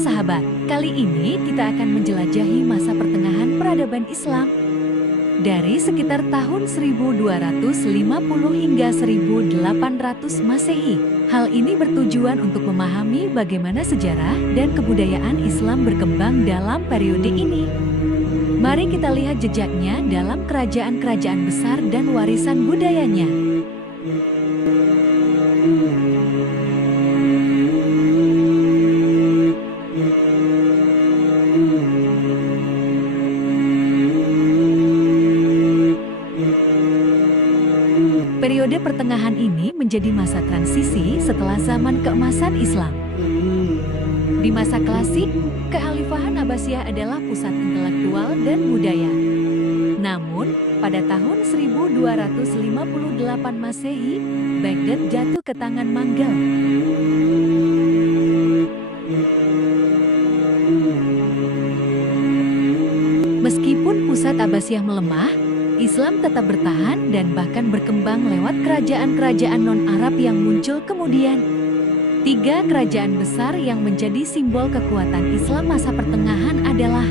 sahabat, kali ini kita akan menjelajahi masa pertengahan peradaban Islam. Dari sekitar tahun 1250 hingga 1800 Masehi. Hal ini bertujuan untuk memahami bagaimana sejarah dan kebudayaan Islam berkembang dalam periode ini. Mari kita lihat jejaknya dalam kerajaan-kerajaan besar dan warisan budayanya. Periode pertengahan ini menjadi masa transisi setelah zaman keemasan Islam. Di masa klasik, kekhalifahan Abbasiyah adalah pusat intelektual dan budaya. Namun, pada tahun 1258 Masehi, Baghdad jatuh ke tangan Mongol. Meskipun pusat Abbasiyah melemah, Islam tetap bertahan dan bahkan berkembang lewat kerajaan-kerajaan non-Arab yang muncul kemudian. 3 kerajaan besar yang menjadi simbol kekuatan Islam masa pertengahan adalah: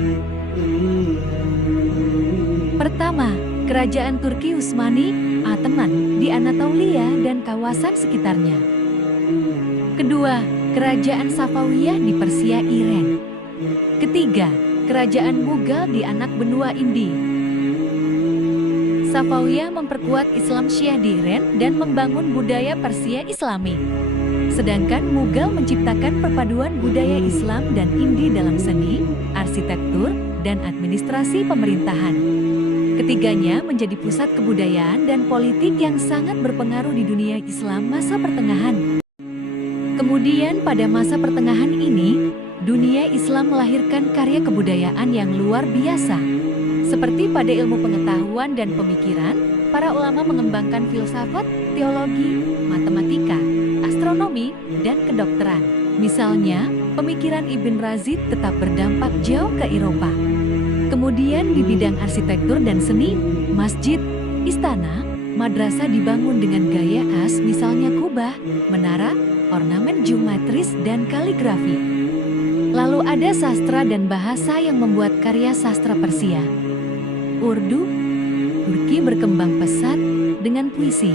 pertama, Kerajaan Turki Utsmani, Ottoman, di Anatolia dan kawasan sekitarnya. Kedua, Kerajaan Safawiyah di Persia Iran. Ketiga, Kerajaan Mughal di anak benua Indi. Safawiyah memperkuat Islam Syiah di Iran dan membangun budaya Persia Islami. Sedangkan Mughal menciptakan perpaduan budaya Islam dan Indi dalam seni, arsitektur, dan administrasi pemerintahan. Ketiganya menjadi pusat kebudayaan dan politik yang sangat berpengaruh di dunia Islam masa pertengahan. Kemudian pada masa pertengahan ini, dunia Islam melahirkan karya kebudayaan yang luar biasa. Seperti pada ilmu pengetahuan dan pemikiran, para ulama mengembangkan filsafat, teologi, matematika, astronomi, dan kedokteran. Misalnya, pemikiran Ibn Razid tetap berdampak jauh ke Eropa. Kemudian di bidang arsitektur dan seni, masjid, istana, madrasah dibangun dengan gaya khas, misalnya kubah, menara, ornamen geometris, dan kaligrafi. Lalu ada sastra dan bahasa yang membuat karya sastra Persia. Urdu, Turki berkembang pesat dengan puisi,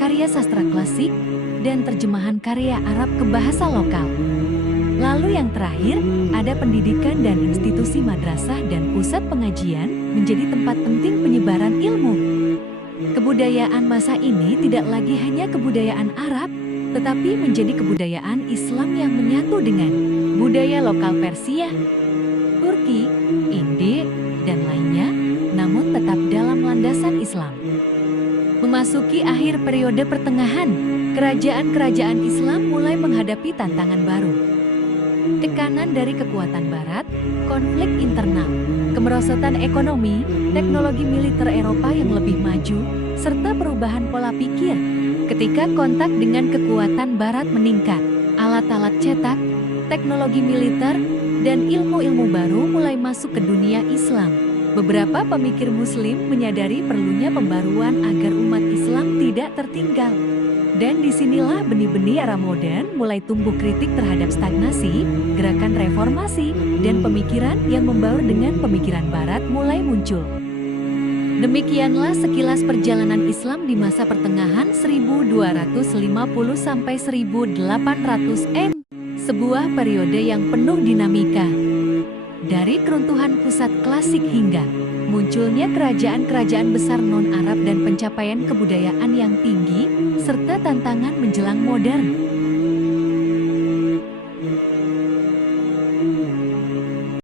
karya sastra klasik, dan terjemahan karya Arab ke bahasa lokal. Lalu yang terakhir, ada pendidikan dan institusi madrasah dan pusat pengajian menjadi tempat penting penyebaran ilmu. Kebudayaan masa ini tidak lagi hanya kebudayaan Arab, tetapi menjadi kebudayaan Islam yang menyatu dengan budaya lokal Persia, Turki, Indi, dan lainnya, namun tetap dalam landasan Islam. Memasuki akhir periode pertengahan, kerajaan-kerajaan Islam mulai menghadapi tantangan baru. Tekanan dari kekuatan Barat, konflik internal, kemerosotan ekonomi, teknologi militer Eropa yang lebih maju, serta perubahan pola pikir. Ketika kontak dengan kekuatan Barat meningkat, alat-alat cetak, teknologi militer, dan ilmu-ilmu baru mulai masuk ke dunia Islam. Beberapa pemikir Muslim menyadari perlunya pembaruan agar umat Islam tidak tertinggal. Dan disinilah benih-benih era modern mulai tumbuh kritik terhadap stagnasi, gerakan reformasi, dan pemikiran yang membaur dengan pemikiran Barat mulai muncul. Demikianlah sekilas perjalanan Islam di masa pertengahan 1250 sampai 1800 M. Sebuah periode yang penuh dinamika. Dari keruntuhan pusat klasik hingga munculnya kerajaan-kerajaan besar non-Arab dan pencapaian kebudayaan yang tinggi, serta tantangan menjelang modern.